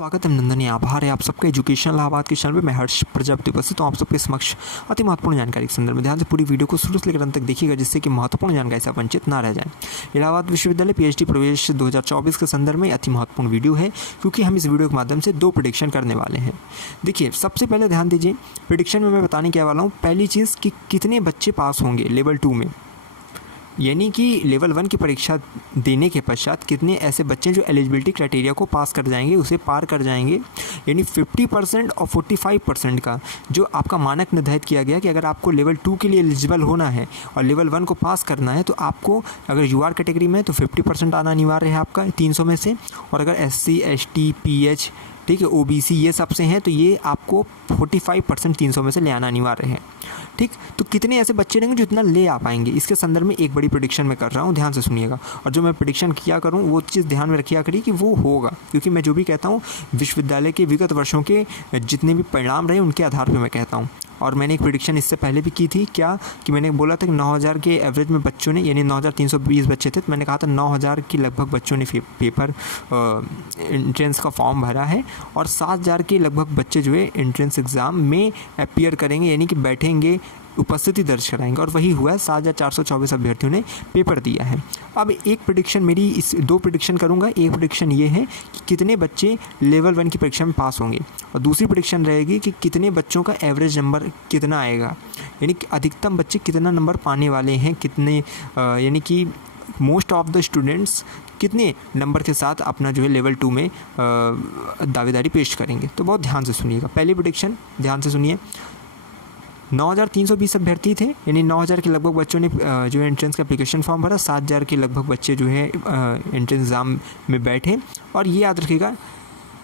स्वागत है, नंदन आभार है आप सबके एजुकेशन इलाहाबाद के चैनल में। मैं हर्ष प्रजापति उपस्थित हूँ आप सबके समक्ष अति महत्वपूर्ण जानकारी के संदर्भ में। ध्यान से पूरी वीडियो को शुरू से लेकर अंत तक देखिएगा, जिससे कि महत्वपूर्ण जानकारी से वंचित ना रह जाए। इलाहाबाद विश्वविद्यालय पीएचडी प्रवेश 2024 के संदर्भ में अति महत्वपूर्ण वीडियो है, क्योंकि हम इस वीडियो के माध्यम से 2 प्रेडिक्शन करने वाले हैं। देखिए, सबसे पहले ध्यान दीजिए, प्रेडिक्शन में मैं बताने क्या वाला हूँ। पहली चीज़ कि कितने बच्चे पास होंगे लेवल 2 में, यानी कि लेवल 1 की परीक्षा देने के पश्चात कितने ऐसे बच्चे जो एलिजिबिलिटी क्राइटेरिया को पास कर जाएंगे, उसे पार कर जाएंगे। यानी 50% और 45% का जो आपका मानक निर्धारित किया गया कि अगर आपको लेवल 2 के लिए एलिजिबल होना है और लेवल 1 को पास करना है, तो आपको अगर यूआर कैटेगरी में तो 50% आना अनिवार्य है आपका 300 में से, और अगर SC ST PH ठीक है OBC ये सब से हैं तो ये आपको 45% 300 में से ले आना अनिवार्य है। ठीक, तो कितने ऐसे बच्चे रहेंगे जो इतना ले आ पाएंगे, इसके संदर्भ में एक बड़ी प्रेडिक्शन मैं कर रहा हूँ, ध्यान से सुनिएगा। और जो मैं प्रेडिक्शन किया करूँ वो चीज़ ध्यान में रखिया करिए कि वो होगा, क्योंकि मैं जो भी कहता हूँ विश्वविद्यालय के विगत वर्षों के जितने भी परिणाम रहे उनके आधार पर मैं कहता हूँ। और मैंने एक प्रेडिक्शन इससे पहले भी की थी, क्या कि मैंने बोला था कि 9000 के एवरेज में बच्चों ने, यानी 9320 बच्चे थे, तो मैंने कहा था 9000 की लगभग बच्चों ने पेपर एंट्रेंस का फॉर्म भरा है और 7000 के लगभग बच्चे जो है एंट्रेंस एग्ज़ाम में अपीयर करेंगे, यानी कि बैठेंगे, उपस्थिति दर्ज कराएंगे। और वही हुआ है, 7424 अभ्यर्थियों ने पेपर दिया है। अब एक प्रेडिक्शन मेरी, इस 2 प्रेडिक्शन करूंगा। एक प्रेडिक्शन ये है कि कितने बच्चे लेवल 1 की परीक्षा में पास होंगे, और दूसरी प्रेडिक्शन रहेगी कि कितने बच्चों का एवरेज नंबर कितना आएगा, यानी कि अधिकतम बच्चे कितना नंबर पाने वाले हैं, कितने यानी कि मोस्ट ऑफ द स्टूडेंट्स कितने नंबर के साथ अपना जो है लेवल 2 में दावेदारी पेश करेंगे। तो बहुत ध्यान से सुनिएगा। पहली प्रेडिक्शन ध्यान से सुनिए, 9320 अभ्यर्थी थे, यानी 9000 के लगभग बच्चों ने जो है एंट्रेंस का एप्लीकेशन फॉर्म भरा, 7000 के लगभग बच्चे जो है एंट्रेंस एग्ज़ाम में बैठे। और ये याद रखिएगा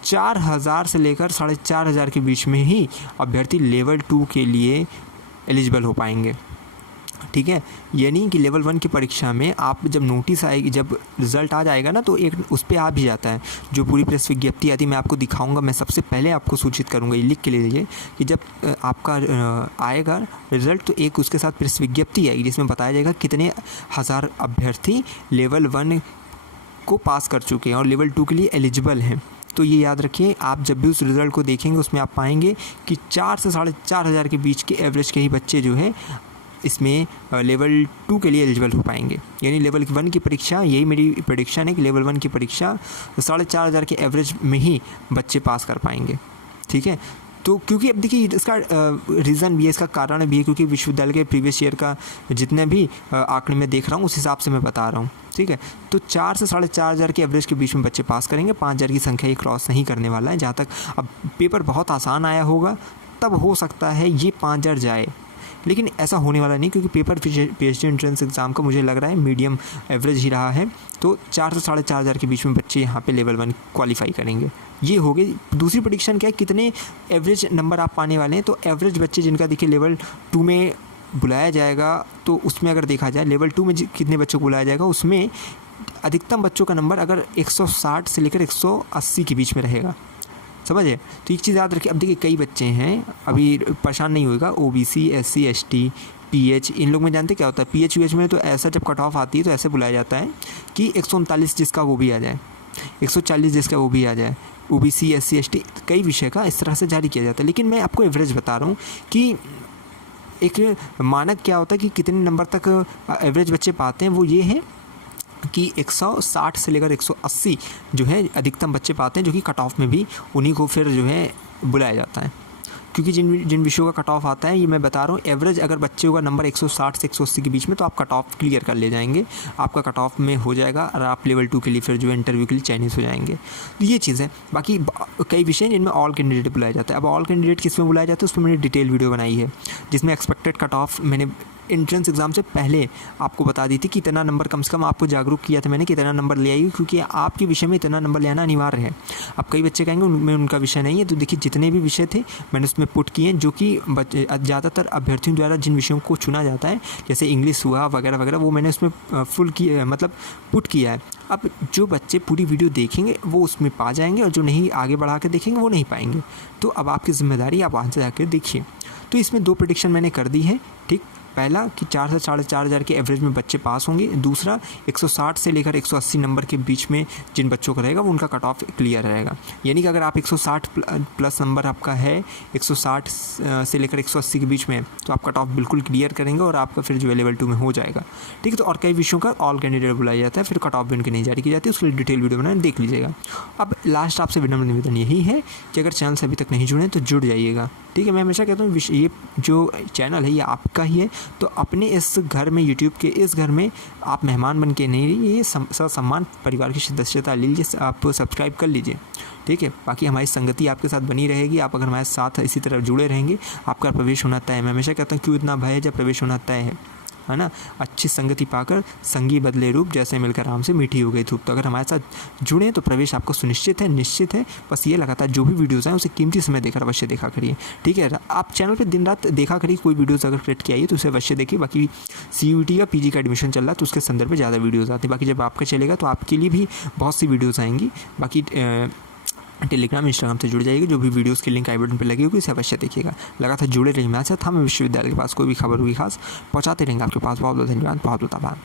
4000 से लेकर 4500 के बीच में ही अभ्यर्थी लेवल 2 के लिए एलिजिबल हो पाएंगे। ठीक है, यानी कि लेवल 1 की परीक्षा में आप जब नोटिस आएगी, जब रिज़ल्ट आ जाएगा ना, तो एक उस पर आ भी जाता है जो पूरी प्रेस विज्ञप्ति आती, मैं आपको दिखाऊंगा। मैं सबसे पहले आपको सूचित करूंगा, ये लिख के ले लीजिए कि जब आपका आएगा रिज़ल्ट तो एक उसके साथ प्रेस विज्ञप्ति आएगी, जिसमें बताया जाएगा कितने हज़ार अभ्यर्थी लेवल 1 को पास कर चुके हैं और लेवल 2 के लिए एलिजिबल हैं। तो ये याद रखिए, आप जब भी उस रिज़ल्ट को देखेंगे उसमें आप पाएंगे कि 4 से 4500 के बीच के एवरेज के ही बच्चे जो है इसमें लेवल 2 के लिए एलिजिबल हो पाएंगे। यानी लेवल 1 की परीक्षा, यही मेरी प्रेडिक्शन है कि लेवल 1 की परीक्षा 4500 के एवरेज में ही बच्चे पास कर पाएंगे। ठीक है, तो क्योंकि अब देखिए इसका रीज़न भी है, इसका कारण भी है, क्योंकि विश्वविद्यालय के प्रीवियस ईयर का जितने भी आंकड़े में देख रहा हूँ उस हिसाब से मैं बता रहा हूँ। ठीक है, तो 4 से 4500 के एवरेज के बीच में बच्चे पास करेंगे। 5000 की संख्या ये क्रॉस नहीं करने वाला है। जहाँ तक अब पेपर बहुत आसान आया होगा तब हो सकता है ये 5000 जाए, लेकिन ऐसा होने वाला नहीं, क्योंकि पेपर पीएचडी एंट्रेंस एग्ज़ाम का मुझे लग रहा है मीडियम एवरेज ही रहा है। तो 4 से 4500 के बीच में बच्चे यहाँ पे लेवल 1 क्वालिफाई करेंगे। ये हो गई। दूसरी प्रेडिक्शन क्या है, कितने एवरेज नंबर आप पाने वाले हैं। तो एवरेज बच्चे जिनका देखिए लेवल 2 में बुलाया जाएगा, तो उसमें अगर देखा जाए लेवल 2 में कितने बच्चों को बुलाया जाएगा, उसमें अधिकतम बच्चों का नंबर अगर 160 से लेकर 180 के बीच में रहेगा। समझे? तो एक चीज़ याद रखिए, अब देखिए कई बच्चे हैं, अभी परेशान नहीं होगा, OBC SC ST PH, इन लोग में जानते क्या होता है, PH UH में तो ऐसा जब कट ऑफ आती है तो ऐसे बुलाया जाता है कि 139 जिसका वो भी आ जाए, 140 जिसका वो भी आ जाए, OBC SC ST कई विषय का इस तरह से जारी किया जाता है। लेकिन मैं आपको एवरेज बता रहा हूँ कि एक मानक क्या होता है कि कितने नंबर तक एवरेज बच्चे पाते हैं। वो ये है कि 160 से लेकर 180 जो है अधिकतम बच्चे पाते हैं, जो कि कट ऑफ में भी उन्हीं को फिर जो है बुलाया जाता है। क्योंकि जिन विषयों का कट ऑफ आता है, ये मैं बता रहा हूँ, एवरेज अगर बच्चों का नंबर 160 से 180 के बीच में, तो आप कट ऑफ क्लियर कर ले जाएंगे, आपका कट ऑफ में हो जाएगा और आप लेवल 2 के लिए फिर जो है इंटरव्यू के लिए चयनित हो जाएंगे। तो ये चीज़ है। बाकी कई विषय जिनमें ऑल कैंडिडेट बुलाया जाता है। अब ऑल कैंडिडेट किस में बुलाया जाता है, उस पर मैंने डिटेल वीडियो बनाई है, जिसमें एक्सपेक्टेड कट ऑफ मैंने एंट्रेंस एग्ज़ाम से पहले आपको बता दी थी कि इतना नंबर, कम से कम आपको जागरूक किया था मैंने कि इतना नंबर ले आइए, क्योंकि आपके विषय में इतना नंबर ले आना अनिवार्य है। अब कई बच्चे कहेंगे उनमें उनका विषय नहीं है, तो देखिए जितने भी विषय थे मैंने उसमें पुट किए, जो कि ज़्यादातर अभ्यर्थियों द्वारा जिन विषयों को चुना जाता है, जैसे इंग्लिश हुआ वगैरह वगैरह, वो मैंने उसमें फुल किया, मतलब पुट किया है। अब जो बच्चे पूरी वीडियो देखेंगे वो उसमें पा जाएंगे, और जो नहीं आगे बढ़ा के देखेंगे वो नहीं पाएंगे। तो अब आपकी जिम्मेदारी, आप वहाँ से जाकर देखिए। तो इसमें 2 प्रेडिक्शन मैंने कर दी है। ठीक, पहला कि 4 से 4,500 के एवरेज में बच्चे पास होंगे, दूसरा 160 से लेकर 180 नंबर के बीच में जिन बच्चों का रहेगा वो उनका कट ऑफ क्लियर रहेगा। यानी कि अगर आप 160 प्लस नंबर आपका है 160 से लेकर 180 के बीच में, तो आप कट ऑफ बिल्कुल क्लियर करेंगे और आपका फिर जो है लेवल 2 में हो जाएगा। ठीक है, तो और कई विषयों का ऑल कैंडिडेट बुलाया जाता है, फिर कट ऑफ भी उनकी नहीं जारी की जाती है, उसके लिए डिटेल वीडियो बनाए देख लीजिएगा। अब लास्ट आपसे विनम्र निवेदन यही है कि अगर चैनल से अभी तक नहीं जुड़े तो जुड़ जाइएगा। ठीक है, मैं हमेशा कहता हूँ ये जो चैनल है ये आपका ही है, तो अपने इस घर में, यूट्यूब के इस घर में आप मेहमान बन के नहीं रहिए, ये सम्मान परिवार की सदस्यता लीजिए, आप सब्सक्राइब कर लीजिए। ठीक है, बाकी हमारी संगति आपके साथ बनी रहेगी। आप अगर हमारे साथ इसी तरह जुड़े रहेंगे, आपका प्रवेश होना तय है। मैं हमेशा कहता हूँ क्यों इतना भय है जब प्रवेश होना तय है ना। अच्छी संगति पाकर संगी बदले रूप, जैसे मिलकर आराम से मीठी हो गई धूप। तो अगर हमारे साथ जुड़े तो प्रवेश आपको सुनिश्चित है, निश्चित है। बस ये लगातार जो भी वीडियोज़ हैं उसे कीमती समय देकर अवश्य देखा करिए। ठीक है, आप चैनल पे दिन रात देखा करिए, कोई वीडियोज़ अगर क्रिएट किया है तो उसे अवश्य देखिए। बाकी CUET का PG का एडमिशन चल रहा है तो उसके संदर्भ में ज़्यादा वीडियोज़ आते हैं। बाकी जब आपका चलेगा तो आपके लिए भी बहुत सी वीडियोज़ आएंगी। बाकी टेलीग्राम, इंस्टाग्राम से जुड़ जाइएगा, जो भी वीडियोस की लिंक आई बटन पर लगी होगी उसे अवश्य देखिएगा। लगातार जुड़े रहिए हमारे साथ। हमें विश्वविद्यालय के पास कोई भी खबर होगी खास पहुँचाते रहेंगे आपके पास। बहुत बहुत धन्यवाद, बहुत बहुत आभार।